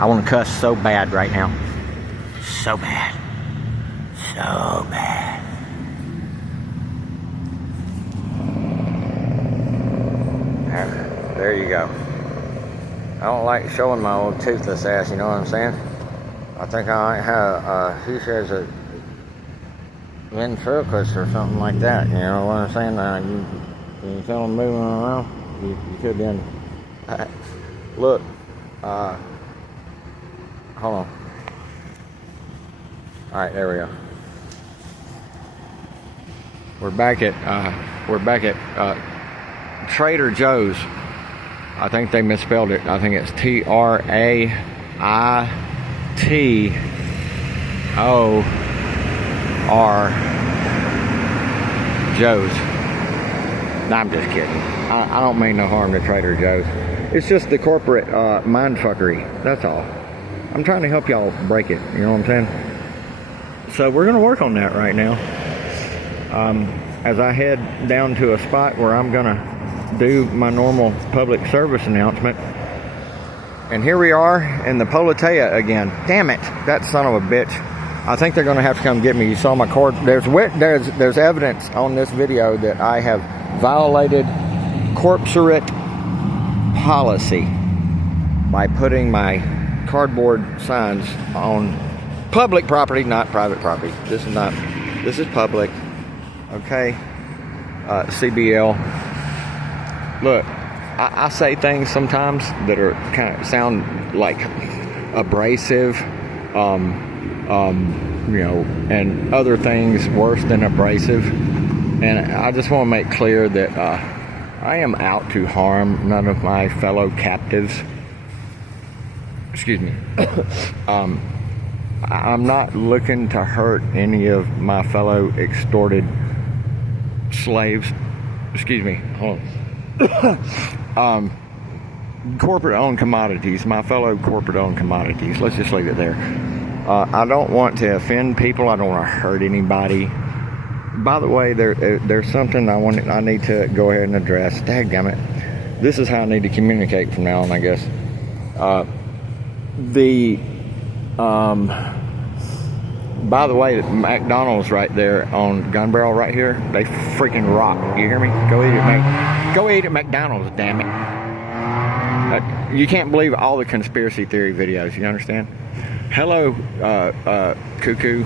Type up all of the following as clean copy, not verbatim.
I want to cuss so bad right now. So bad. So bad. There you go. I don't like showing my old toothless ass, you know what I'm saying? I think I might have, he says a ventriloquist or something like that, you know what I'm saying? You feel them moving around, you could be in. Look, hold on. Alright, there we go. We're back at Trader Joe's. I think they misspelled it. I think it's Traitio Joe's. No, I'm just kidding. I don't mean no harm to Trader Joe's. It's just the corporate mindfuckery. That's all. I'm trying to help y'all break it. You know what I'm saying? So we're going to work on that right now. As I head down to a spot where I'm going to do my normal public service announcement. And here we are in the Politeia again. Damn it, that son of a bitch. I think they're going to have to come get me. You saw my cord. There's evidence on this video that I have violated corporate policy by putting my cardboard signs on public property, not private property. This is public. Okay. CBL. Look, I say things sometimes that are kind of sound like abrasive, you know, and other things worse than abrasive. And I just want to make clear that I am out to harm none of my fellow captives. Excuse me. I'm not looking to hurt any of my fellow extorted slaves. Excuse me. Hold on. Corporate-owned commodities, my fellow corporate-owned commodities. Let's just leave it there. I don't want to offend people. I don't want to hurt anybody. By the way, there's something I need to go ahead and address. Dadgummit. This is how I need to communicate from now on, I guess. By the way, McDonald's right there on Gun Barrel right here, they freaking rock. You hear me? Go eat at McDonald's, damn it. You can't believe all the conspiracy theory videos, you understand? Hello, cuckoo.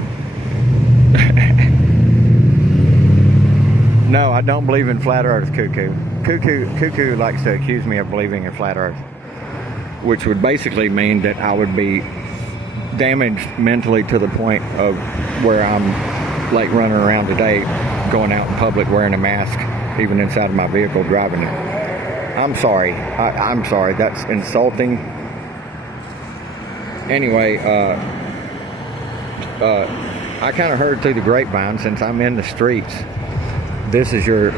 No, I don't believe in flat earth, cuckoo. Cuckoo likes to accuse me of believing in flat earth, which would basically mean that I would be damaged mentally to the point of where I'm like running around today, going out in public wearing a mask, even inside of my vehicle driving it. I'm sorry. I'm sorry. That's insulting. Anyway, I kind of heard through the grapevine, since I'm in the streets, this is your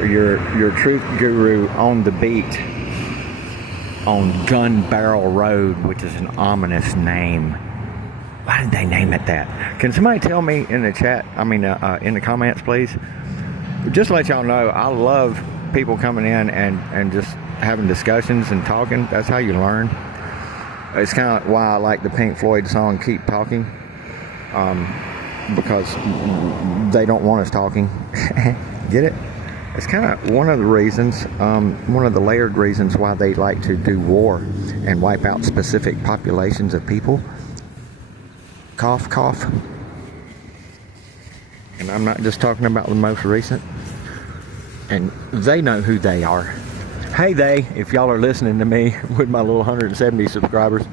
truth guru on the beat on Gun Barrel Road, which is an ominous name. Why did they name it that? Can somebody tell me in the chat, in the comments, please? Just to let y'all know, I love people coming in and just having discussions and talking. That's how you learn. It's kind of why I like the Pink Floyd song Keep Talking, because they don't want us talking. Get it? It's kind of one of the reasons, one of the layered reasons why they like to do war and wipe out specific populations of people. Cough, cough. And I'm not just talking about the most recent. And they know who they are. Hey, if y'all are listening to me with my little 170 subscribers.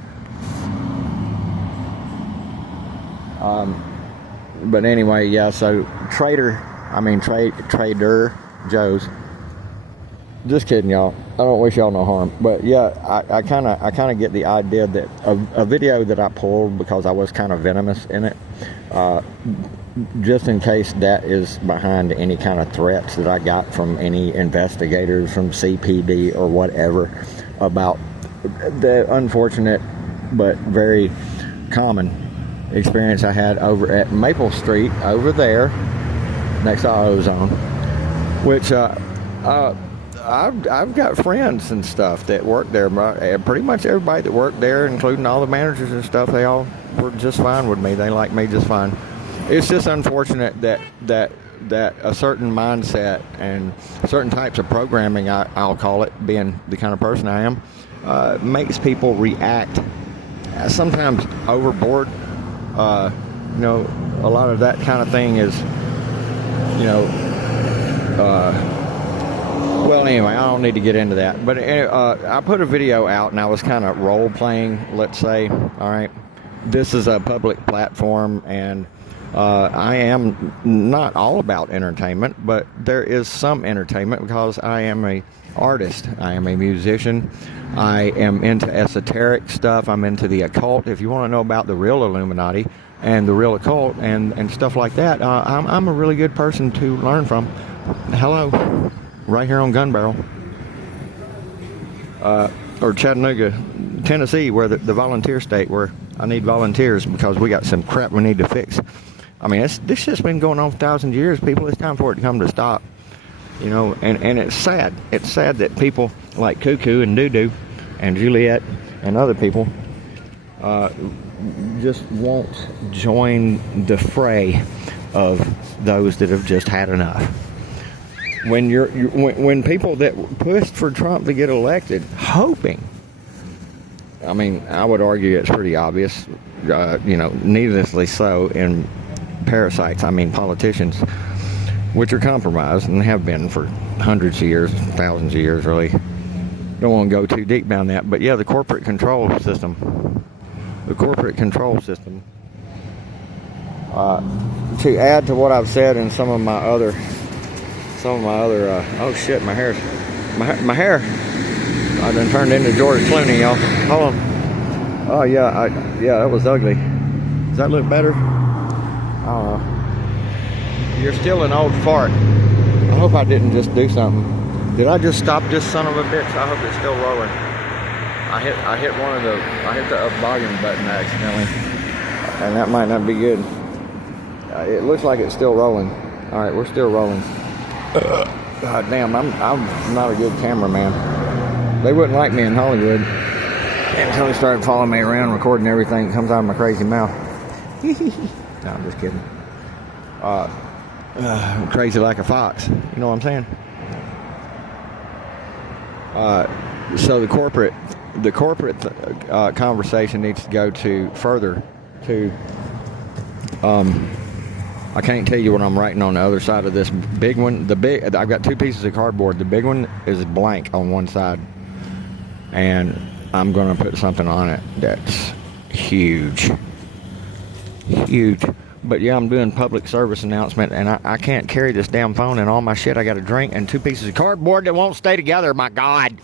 But anyway, yeah, so Trader Joe's. Just kidding, y'all. I don't wish y'all no harm. But yeah, I kind of get the idea that a video that I pulled because I was kind of venomous in it, just in case that is behind any kind of threats that I got from any investigators from CPD or whatever about the unfortunate but very common experience I had over at Maple Street over there next to Ozone, which I've got friends and stuff that work there. Pretty much everybody that worked there, including all the managers and stuff, they all were just fine with me. They like me just fine. It's just unfortunate that a certain mindset and certain types of programming, I'll call it, being the kind of person I am, makes people react sometimes overboard. A lot of that kind of thing is, well, anyway, I don't need to get into that. But I put a video out, and I was kind of role-playing, let's say. All right, this is a public platform, and I am not all about entertainment, but there is some entertainment because I am an artist. I am a musician. I am into esoteric stuff. I'm into the occult. If you want to know about the real Illuminati and the real occult and stuff like that, I'm a really good person to learn from. Hello. Right here on Gun Barrel, or Chattanooga, Tennessee, where the volunteer state, where I need volunteers because we got some crap we need to fix. I mean, this shit's been going on for thousands of years, people. It's time for it to come to stop, and it's sad. It's sad that people like Cuckoo and Doo-Doo and Juliet and other people just won't join the fray of those that have just had enough. When people that pushed for Trump to get elected, hoping, I mean, I would argue it's pretty obvious, needlessly so, in parasites, I mean politicians, which are compromised and have been for hundreds of years, thousands of years, really. Don't want to go too deep down that, but yeah, the corporate control system. The corporate control system. To add to what I've said in some of my other, oh shit, my hair, I done turned into George Clooney, y'all. Hold on. Oh yeah, that was ugly. Does that look better? I don't know. You're still an old fart. I hope I didn't just do something. Did I just stop this son of a bitch? I hope it's still rolling. I hit the up volume button accidentally, and that might not be good. It looks like it's still rolling. All right, we're still rolling. God damn, I'm not a good cameraman. They wouldn't like me in Hollywood until they started following me around, recording everything that comes out of my crazy mouth. No, I'm just kidding. Crazy like a fox. You know what I'm saying? So the corporate conversation needs to go to further to. I can't tell you what I'm writing on the other side of this big one. I've got two pieces of cardboard. The big one is blank on one side, and I'm going to put something on it that's huge. But yeah, I'm doing public service announcement, and I can't carry this damn phone and all my shit. I got a drink and two pieces of cardboard that won't stay together. My God.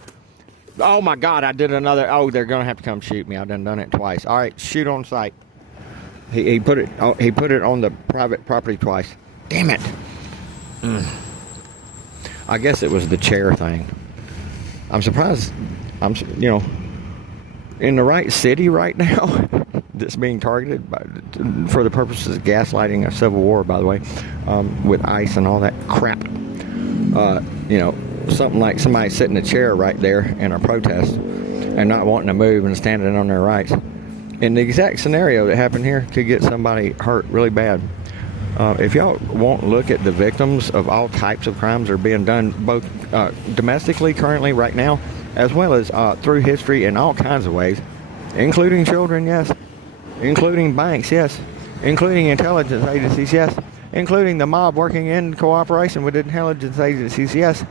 Oh my God, I did another. Oh, they're going to have to come shoot me. I've done it twice. All right, shoot on sight. He put it on the private property twice. Damn it. I guess it was the chair thing. I'm surprised I'm in the right city right now that's being targeted for the purposes of gaslighting a civil war, by the way, with ICE and all that crap. Something like somebody sitting in a chair right there in a protest and not wanting to move and standing on their rights. In the exact scenario that happened here could get somebody hurt really bad. If y'all won't look at the victims of all types of crimes that are being done both domestically currently right now, as well as through history in all kinds of ways, including children, yes, including banks, yes, including intelligence agencies, yes, including the mob working in cooperation with intelligence agencies, yes,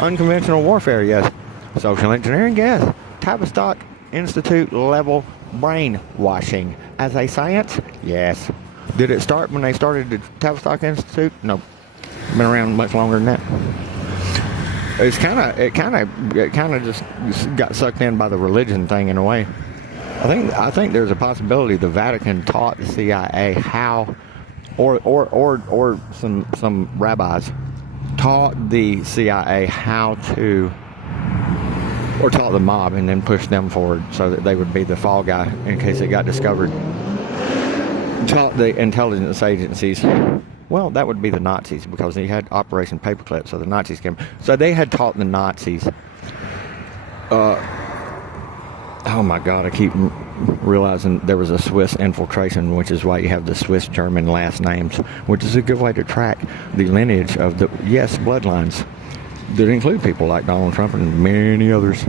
unconventional warfare, yes, social engineering, yes, Tavistock Institute level brainwashing as a science, yes. Did it start when they started the Tavistock Institute? No, been around much longer than that. It kind of just got sucked in by the religion thing in a way. I think there's a possibility the Vatican taught the CIA how, or some rabbis taught the CIA how to, or taught the mob and then pushed them forward so that they would be the fall guy in case it got discovered. Taught the intelligence agencies Well, that would be the Nazis, because they had Operation Paperclip, so the Nazis came. So they had taught the Nazis. Oh my God, I keep realizing there was a Swiss infiltration, which is why you have the Swiss-German last names, which is a good way to track the lineage of the, yes, bloodlines that include people like Donald Trump and many others.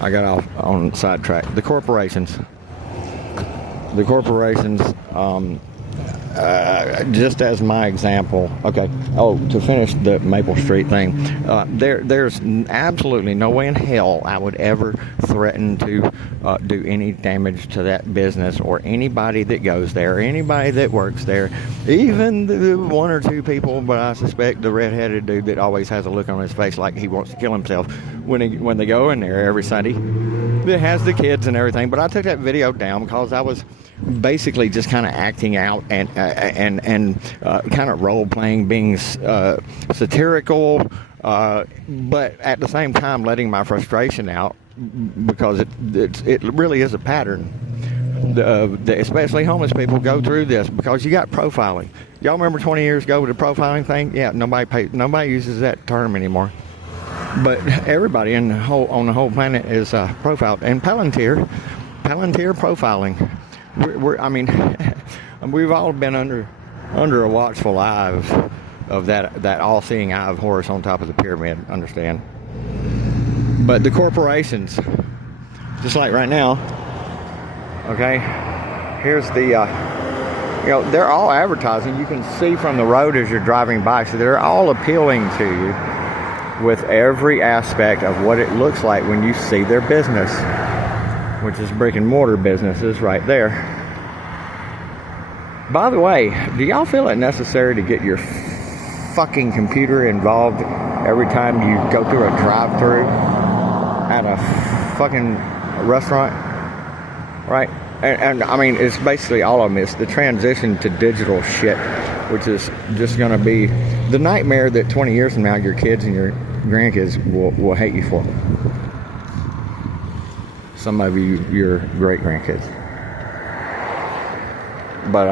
I got off on sidetrack. The corporations, just as my example, okay. Oh, to finish the Maple Street thing, there's absolutely no way in hell I would ever threaten to do any damage to that business or anybody that goes there, or anybody that works there, even the one or two people. But I suspect the redheaded dude that always has a look on his face like he wants to kill himself when they go in there every Sunday, that has the kids and everything. But I took that video down because I was basically just kind of acting out and kind of role playing, being satirical, but at the same time letting my frustration out, because it really is a pattern. Especially homeless people go through this because you got profiling. Y'all remember 20 years ago with the profiling thing? Yeah, nobody uses that term anymore. But everybody on the whole planet is profiled. And Palantir profiling. We've all been under a watchful eye of that all-seeing eye of Horus on top of the pyramid. Understand? But the corporations, just like right now, okay. Here's the, they're all advertising. You can see from the road as you're driving by, so they're all appealing to you with every aspect of what it looks like when you see their business, which is brick and mortar businesses right there. By the way, do y'all feel it necessary to get your fucking computer involved every time you go through a drive-through at a fucking restaurant? Right? And I mean, it's basically all of them. It's the transition to digital shit, which is just going to be the nightmare that 20 years from now your kids and your grandkids will hate you for. Some of you, your great grandkids. But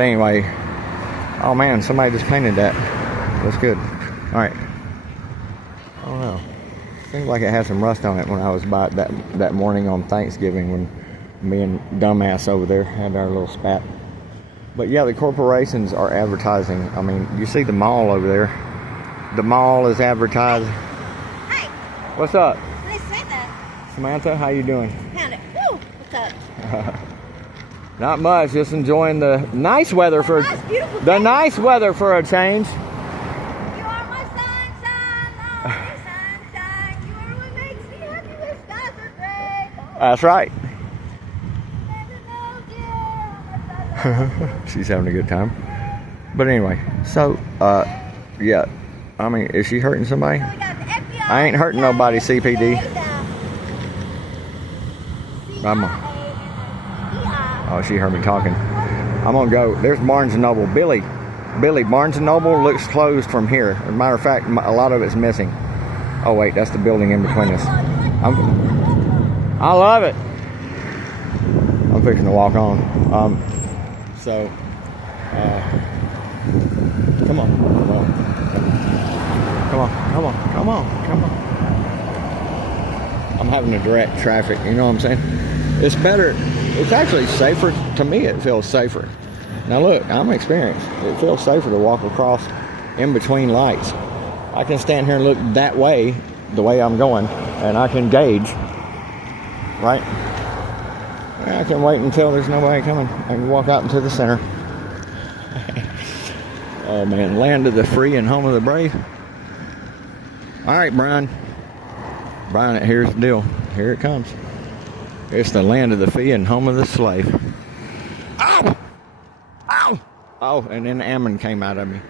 anyway, oh man, somebody just painted that. That's good. All right. Oh no, seems like it had some rust on it when I was by it that morning on Thanksgiving when me and dumbass over there had our little spat. But yeah, the corporations are advertising. I mean, you see the mall over there. The mall is advertising. Hi. What's up? Nice to say that. Samantha, how you doing? Found it. Woo! What's up? Not much. Just enjoying the nice weather for a change. You are my sunshine, lonely sunshine. You are what makes me happy when skies are gray. That's right. Never know, dear. She's having a good time. But anyway, so yeah. I mean, is she hurting somebody? So we got the FBI, I ain't hurting nobody, CPD. Oh, she heard me talking. I'm gonna go. There's Barnes & Noble. Billy, Barnes & Noble looks closed from here. As a matter of fact, a lot of it's missing. Oh wait, that's the building in between us. I love it. I'm fixing to walk on. Come on. I'm having to direct traffic, you know what I'm saying? It's better, it's actually safer, to me it feels safer. Now look, I'm experienced. It feels safer to walk across in between lights. I can stand here and look that way, the way I'm going, and I can gauge, right? I can wait until there's nobody coming. I can walk out into the center. Oh man, land of the free and home of the brave. All right, Brian, here's the deal. Here it comes. It's the land of the free and home of the slave. Ow! Ow! Oh, and then Ammon came out of me.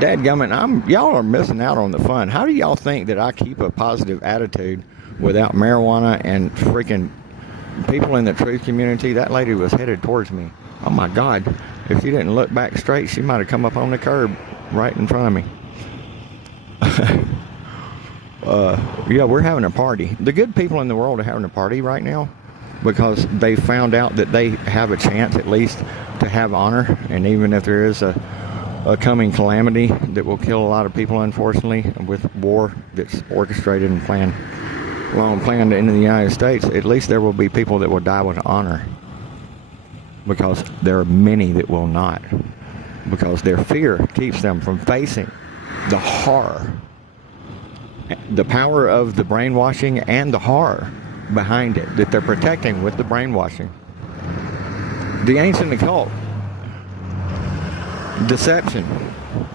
Dadgummit, y'all are missing out on the fun. How do y'all think that I keep a positive attitude without marijuana and freaking people in the truth community? That lady was headed towards me. Oh my God. If she didn't look back straight, she might have come up on the curb right in front of me. Yeah, we're having a party. The good people in the world are having a party right now. because they found out that they have a chance at least to have honor. And even if there is a coming calamity that will kill a lot of people, unfortunately, with war that's orchestrated and planned into the United States, at least there will be people that will die with honor, because there are many that will not, because their fear keeps them from facing the horror, the power of the brainwashing and the horror behind it that they're protecting with the brainwashing. The ancient occult, deception,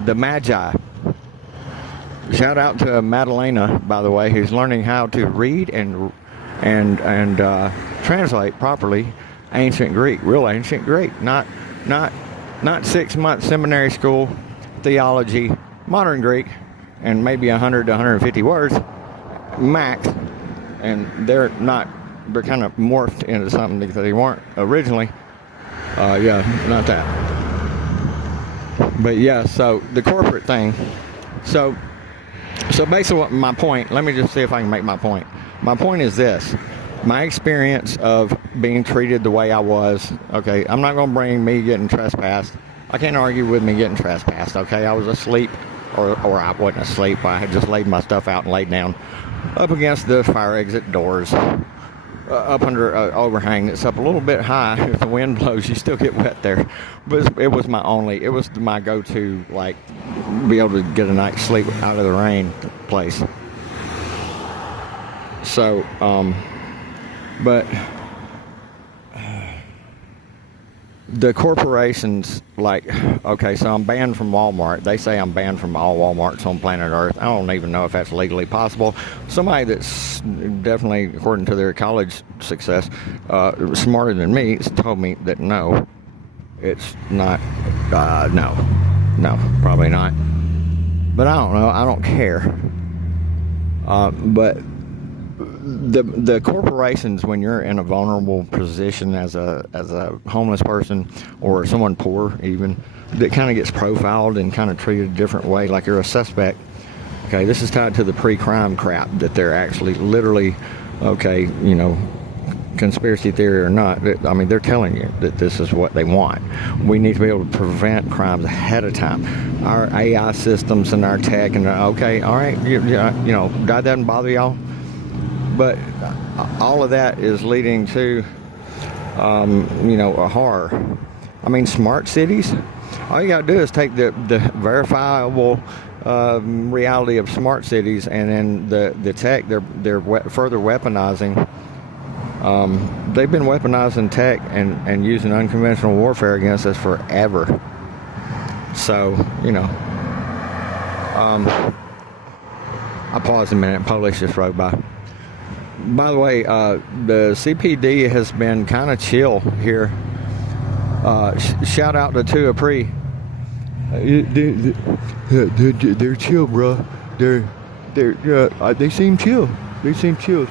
the magi. Shout out to Madalena, by the way, who's learning how to read and translate properly ancient Greek, real ancient Greek, not 6-month seminary school theology, modern Greek, and maybe 100 to 150 words max. And they're kind of morphed into something that they weren't originally. Not that. But yeah, so the corporate thing. So basically what my point, let me just see if I can make my point. My point is this. My experience of being treated the way I was, okay, I'm not going to bring me getting trespassed. I can't argue with me getting trespassed, okay? I was asleep, or I wasn't asleep. I had just laid my stuff out and laid down up against the fire exit doors, up under an overhang that's up a little bit high. If the wind blows, you still get wet there. But it was my go-to, like, be able to get a night's sleep out of the rain place. So, but the corporations, like, okay, so I'm banned from Walmart. They say I'm banned from all Walmarts on planet Earth. I don't even know if that's legally possible. Somebody that's definitely, according to their college success, smarter than me, told me that no, it's not. No, probably not. But I don't know. I don't care. But the corporations, when you're in a vulnerable position as a homeless person or someone poor, even, that kind of gets profiled and kind of treated a different way, like you're a suspect. Okay, this is tied to the pre-crime crap that they're actually literally, okay, you know, conspiracy theory or not, I mean, they're telling you that this is what they want. We need to be able to prevent crimes ahead of time. Our AI systems and our tech, and okay, all right, you know, that doesn't bother y'all. But all of that is leading to, you know, a horror. I mean, smart cities, all you got to do is take the verifiable reality of smart cities, and then the tech, they're further weaponizing. They've been weaponizing tech and using unconventional warfare against us forever. So, you know, I paused a minute. Police just rode by. By the way, the CPD has been kind of chill here. Shout out to Tuapri. They're chill, bro. They seem chill. They seem chill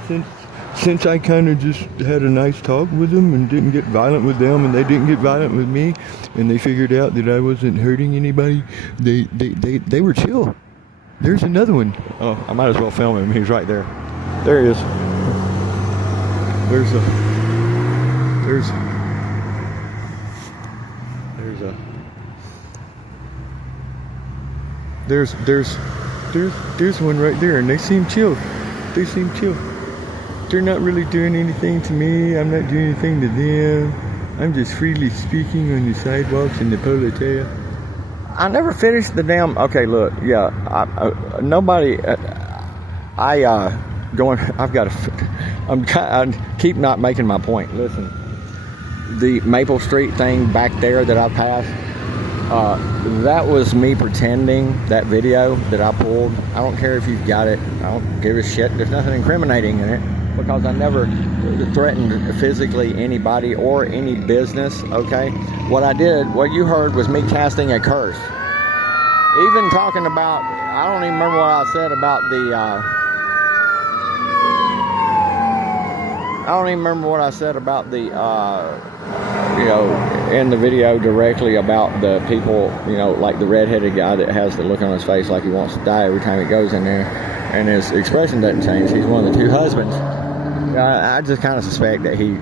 since I kind of just had a nice talk with them and didn't get violent with them, and they didn't get violent with me, and they figured out that I wasn't hurting anybody. They were chill. There's another one. Oh, I might as well film him. He's right there. There he is. There's one right there, and they seem chill. They seem chill. They're not really doing anything to me. I'm not doing anything to them. I'm just freely speaking on the sidewalks in the Politeia. I never finished the damn. Okay, look, yeah. I keep not making my point. Listen, the Maple Street thing back there that I passed, that was me pretending, that video that I pulled. I don't care if you've got it. I don't give a shit. There's nothing incriminating in it, because I never threatened physically anybody or any business, okay? What you heard was me casting a curse. Even talking about, I don't even remember what I said about you know, in the video directly about the people, you know, like the redheaded guy that has the look on his face like he wants to die every time he goes in there, and his expression doesn't change. He's one of the two husbands I just kind of suspect that he,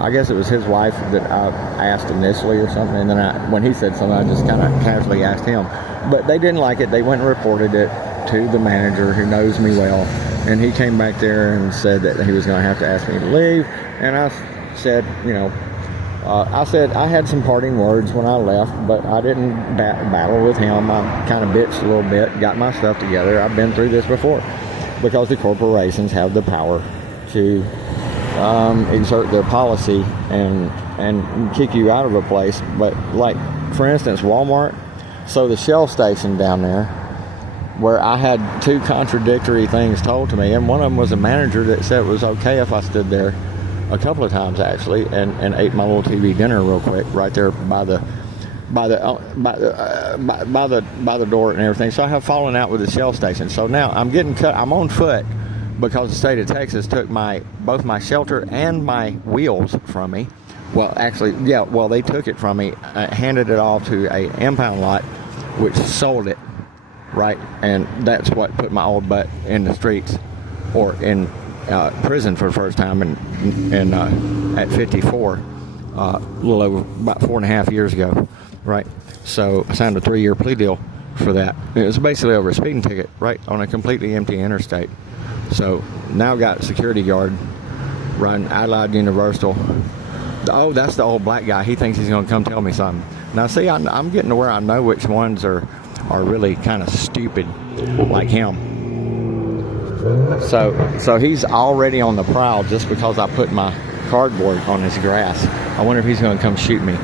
I guess it was his wife that I asked initially or something, and then when he said something, I just kind of casually asked him. But they didn't like it. They went and reported it to the manager, who knows me well, and he came back there and said that he was going to have to ask me to leave. And I said, I said I had some parting words when I left, but I didn't battle with him. I kind of bitched a little bit, got my stuff together. I've been through this before, because the corporations have the power to exert their policy and kick you out of a place. But like, for instance, Walmart. So the Shell station down there, where I had two contradictory things told to me, and one of them was a manager that said it was okay if I stood there a couple of times actually and ate my little TV dinner real quick right there by the door and everything. So I have fallen out with the Shell station. So now I'm getting cut. I'm on foot because the state of Texas took both my shelter and my wheels from me. Well, actually, they took it from me, handed it off to a impound lot, which sold it, right? And that's what put my old butt in the streets, or in prison for the first time at 54, a little over about 4.5 years ago, right? So I signed a 3-year plea deal for that. It was basically over a speeding ticket, right, on a completely empty interstate. So now I've got a security guard running Allied Universal. Oh, that's the old black guy. He thinks he's going to come tell me something. Now, see, I'm getting to where I know which ones are really kind of stupid, like him. So he's already on the prowl just because I put my cardboard on his grass. I wonder if he's going to come shoot me.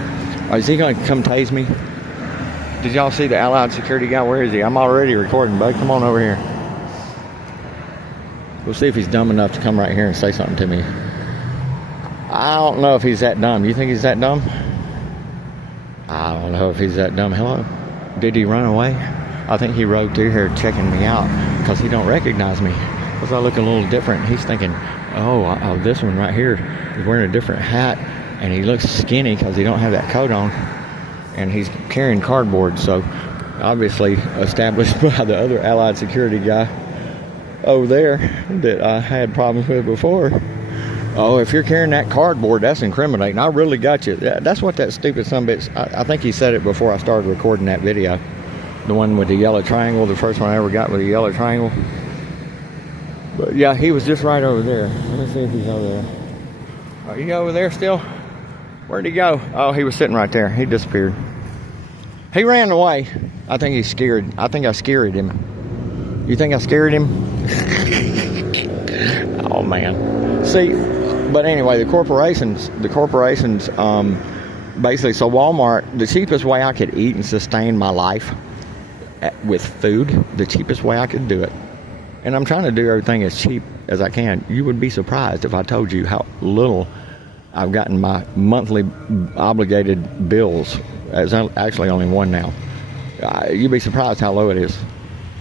Or is he going to come tase me? Did y'all see the Allied security guy? Where is he? I'm already recording, bud. Come on over here. We'll see if he's dumb enough to come right here and say something to me. I don't know if he's that dumb. You think he's that dumb? I don't know if he's that dumb. Hello? Did he run away? I think he rode through here checking me out because he don't recognize me. Because I look a little different. He's thinking, oh, this one right here is wearing a different hat, and he looks skinny because he don't have that coat on, and he's carrying cardboard. So obviously established by the other Allied security guy over there that I had problems with before. Oh, if you're carrying that cardboard, that's incriminating. I really got you. That's what that stupid sumbitch, I think he said it before I started recording that video. The one with the yellow triangle, the first one I ever got with a yellow triangle. But yeah, he was just right over there. Let me see if he's over there. Are you over there still? Where'd he go? Oh, he was sitting right there. He disappeared. He ran away. I think he's scared. I think I scared him. You think I scared him? Oh, man. See, but anyway, the corporations, basically, so Walmart, the cheapest way I could eat and sustain my life with food, the cheapest way I could do it, and I'm trying to do everything as cheap as I can. You would be surprised if I told you how little I've gotten my monthly obligated bills. There's actually only one now. You'd be surprised how low it is,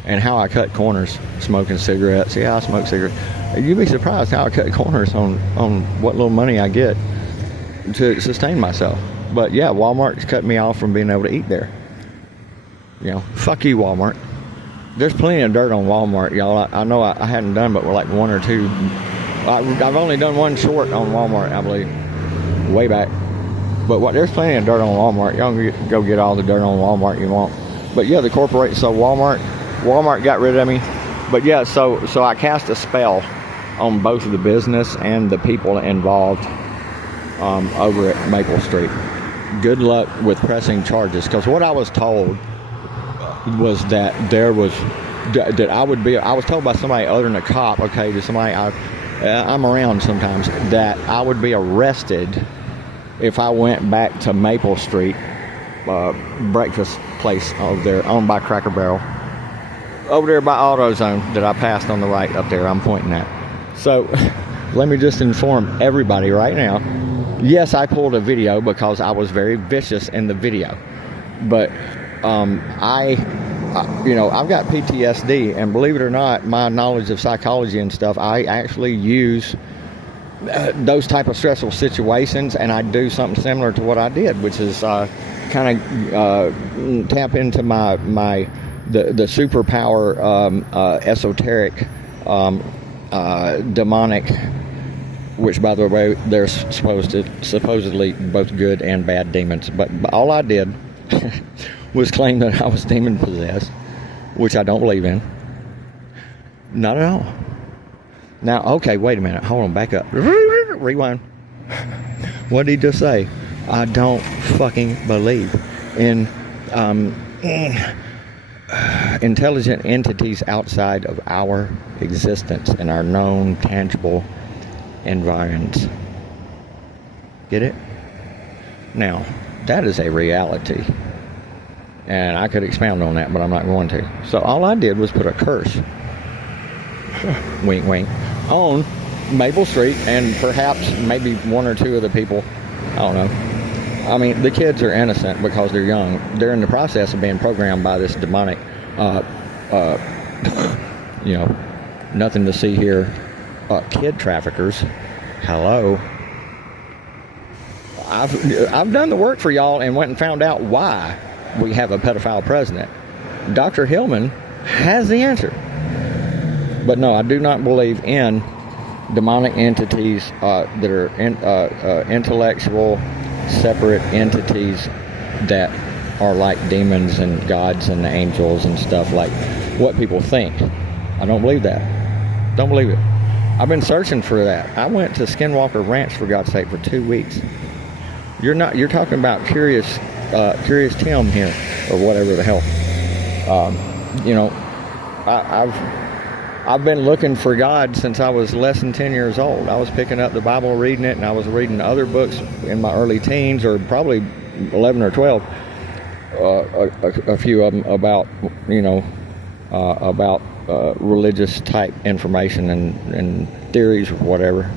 and how I cut corners smoking cigarettes. Yeah, I smoke cigarettes. You'd be surprised how I cut corners on what little money I get to sustain myself. But yeah, Walmart's cut me off from being able to eat there. Fuck you, Walmart. There's plenty of dirt on Walmart, y'all. I know I hadn't done but like one or two. I've only done one short on Walmart, I believe, way back. But there's plenty of dirt on Walmart. Y'all can go get all the dirt on Walmart you want. But yeah, the corporation. So Walmart got rid of me. But yeah, so I cast a spell on both of the business and the people involved over at Maple Street. Good luck with pressing charges, because what I was told was that I was told by somebody other than a cop, okay, to somebody I'm around sometimes, that I would be arrested if I went back to Maple Street, breakfast place over there owned by Cracker Barrel, over there by AutoZone that I passed on the right up there. I'm pointing at. So let me just inform everybody right now. Yes, I pulled a video because I was very vicious in the video, but I've got PTSD, and believe it or not, my knowledge of psychology and stuff, I actually use those type of stressful situations, and I do something similar to what I did, which is kind of tap into the superpower esoteric demonic which, by the way, they're supposedly both good and bad demons. But all I did was claim that I was demon possessed, which I don't believe in. Not at all. Now, okay, wait a minute. Hold on, back up. Rewind. What did he just say? I don't fucking believe in intelligent entities outside of our existence and our known, tangible environs. Get it? Now, that is a reality. And I could expound on that, but I'm not going to. So all I did was put a curse, wink wink, on Maple Street, and perhaps maybe one or two of the people, I don't know. I mean, the kids are innocent because they're young. They're in the process of being programmed by this demonic, nothing to see here, kid traffickers. Hello. I've done the work for y'all and went and found out why we have a pedophile president. Dr. Hillman has the answer. But no, I do not believe in demonic entities that are intellectual, separate entities that are like demons and gods and angels and stuff like what people think. I don't believe that. Don't believe it. I've been searching for that. I went to Skinwalker Ranch, for God's sake, for 2 weeks. You're talking about Curious Tim here, or whatever the hell. I've been looking for God since I was less than 10 years old. I was picking up the Bible, reading it, and I was reading other books in my early teens, or probably 11 or 12. A few of them about religious type information and theories or whatever.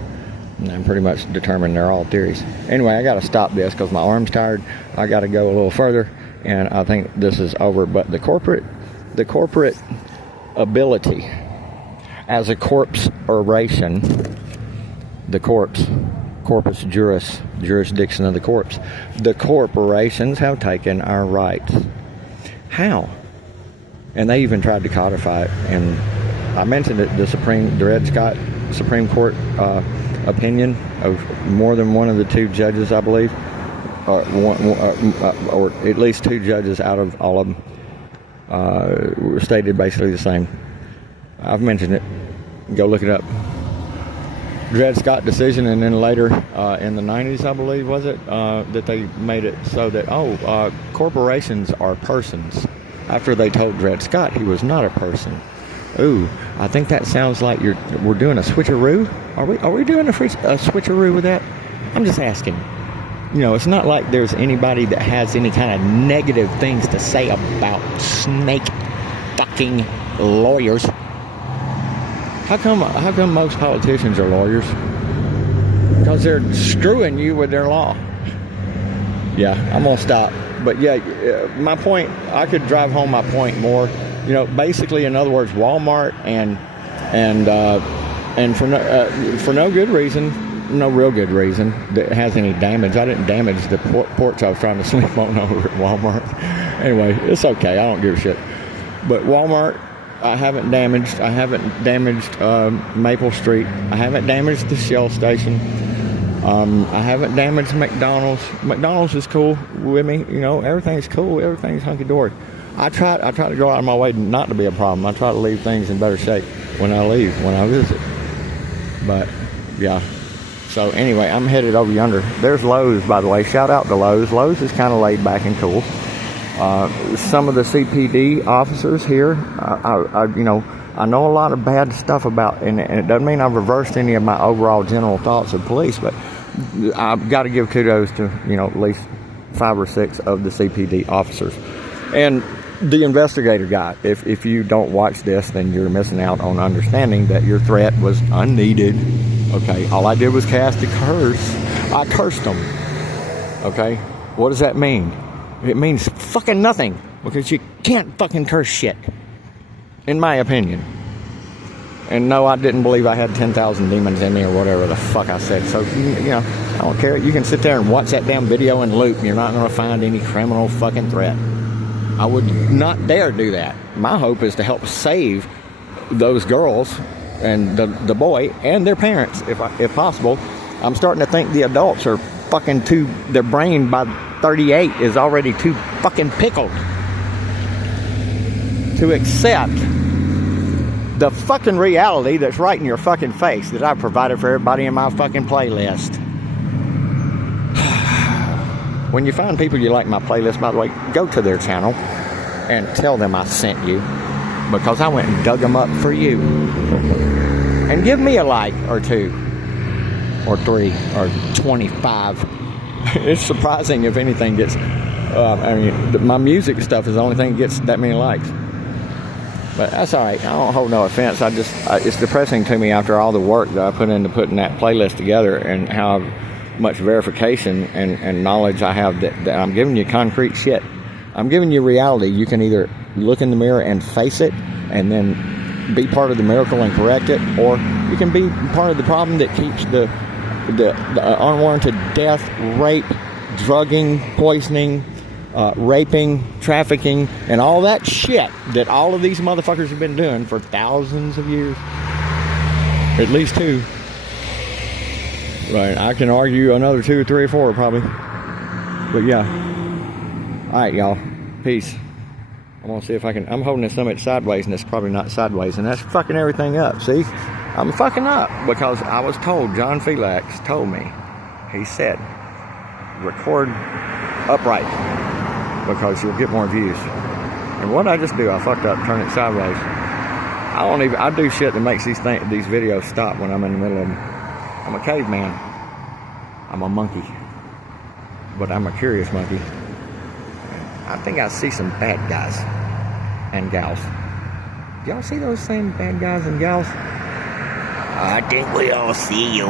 And I'm pretty much determined they're all theories. Anyway, I got to stop this because my arm's tired. I got to go a little further, and I think this is over. But the corporate ability as a corpse oration, the corpus juris, jurisdiction of the corpse. The corporations have taken our rights. How? And they even tried to codify it. And I mentioned it, the Dred Scott Supreme Court opinion of more than one of the two judges, I believe, or at least two judges out of all of them, stated basically the same. I've mentioned it. Go look it up. Dred Scott decision, and then later in the 90s, I believe, was it, that they made it so that, corporations are persons. After they told Dred Scott he was not a person. Ooh, I think that sounds like we're doing a switcheroo. Are we doing a switcheroo with that? I'm just asking. It's not like there's anybody that has any kind of negative things to say about snake fucking lawyers. How come most politicians are lawyers? Because they're screwing you with their law. Yeah, I'm gonna stop. But yeah, my point, I could drive home my point more. Basically, in other words, Walmart and for no good reason, no real good reason that has any damage. I didn't damage the porch I was trying to sleep on over at Walmart. Anyway, it's okay. I don't give a shit. But Walmart, I haven't damaged. I haven't damaged Maple Street. I haven't damaged the Shell station. I haven't damaged McDonald's. McDonald's is cool with me. Everything's cool. Everything's hunky-dory. I try to go out of my way not to be a problem. I try to leave things in better shape when I visit. But, yeah. So, anyway, I'm headed over yonder. There's Lowe's, by the way. Shout out to Lowe's. Lowe's is kind of laid back and cool. Some of the CPD officers here, I know a lot of bad stuff about, and it doesn't mean I've reversed any of my overall general thoughts of police, but I've got to give kudos to, at least 5 or 6 of the CPD officers. And the investigator guy, if you don't watch this, then you're missing out on understanding that your threat was unneeded. Okay, all I did was cast a curse. I cursed them. Okay, what does that mean? It means fucking nothing, because you can't fucking curse shit, in my opinion. And no, I didn't believe I had 10,000 demons in me or whatever the fuck I said. So, I don't care. You can sit there and watch that damn video in loop. You're not going to find any criminal fucking threat. I would not dare do that. My hope is to help save those girls and the boy and their parents, if possible. I'm starting to think the adults are fucking their brain by 38 is already too fucking pickled to accept the fucking reality that's right in your fucking face that I've provided for everybody in my fucking playlist. When you find people you like my playlist, by the way, go to their channel and tell them I sent you, because I went and dug them up for you. And give me a like or 2 or 3 or 25. It's surprising if anything gets, my music stuff is the only thing that gets that many likes. But that's all right. I don't hold no offense. It's depressing to me after all the work that I put into putting that playlist together, and how much verification and knowledge I have that I'm giving you concrete shit. I'm giving you reality. You can either look in the mirror and face it and then be part of the miracle and correct it, or you can be part of the problem that keeps the unwarranted death, rape, drugging, poisoning, raping, trafficking, and all that shit that all of these motherfuckers have been doing for thousands of years. At least 2. Right, I can argue another 2, 3, or 4 probably. But yeah. Alright, y'all. Peace. I'm gonna see if I can. I'm holding this summit sideways, and it's probably not sideways, and that's fucking everything up. See? I'm fucking up because I was told, John Felix told me, he said, record upright because you'll get more views. And what I just do, I fucked up, turn it sideways. I do shit that makes these videos stop when I'm in the middle of them. I'm a caveman. I'm a monkey. But I'm a curious monkey. I think I see some bad guys and gals. Do y'all see those same bad guys and gals? I think we all see you.